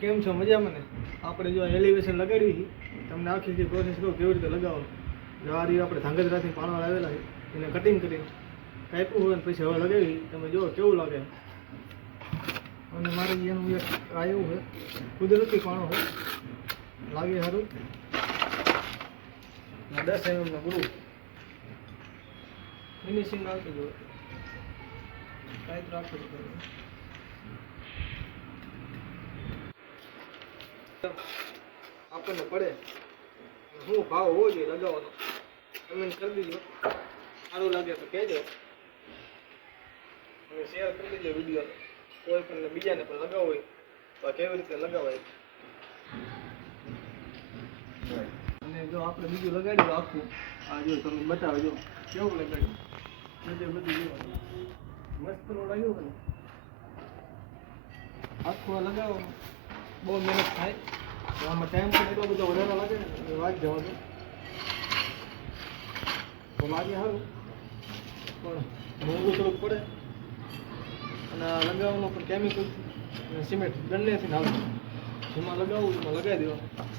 કેમ છો? મજામાં ને આપણે જો એલિવેશન લગાડવી તમને આખી જે પ્રોસેસ કહું કેવી રીતે લગાવો? જો આ રીતે આપણે ધાંગધ્રાથી પાણવા લાવેલા છે એને કટિંગ કરીને કાપ્યું હોય ને પછી હવે લગાવી તમે જુઓ કેવું લાગે. અને મારે એનું એક આ એવું છે કુદરતી પાણો છે. લાગે સારું? અને દસ એમએમનો ગુરુ ફિનિશિંગ આવતું જોઈએ કાંઈ તો રાખવું જ પડે. આપણને પડે. શું ભાવ હોવો જોઈએ, લગાવવાનો. કમેન્ટ કરી દીજો સારું લાગે તો કહેજો. અને શેર કરી દીજો વીડિયો કોઈ પણ બીજાને પણ લગાવવો હોય તો કેવી રીતે લગાવાય? અને જો આપણે બીજું લગાડ્યું આખું, આ જો તમે બતાવો જો, કેવું લગાડ્યું? બધે બધું મસ્ત લાગ્યું નહીં? આખું આ લગાવવામાં બહુ મહેનત થાય. તો આમાં ટાઈમ પણ એટલો બધો વધારે લાગે ને, એ વાત જવા દો. તો લાગે સારું. પણ મોંઘું થોડુંક પડે. અને લગાવવામાં પણ કેમિકલ અને સિમેન્ટ બંનેથી નાખવું જેમાં લગાવવું એમાં લગાવી દેવાનું.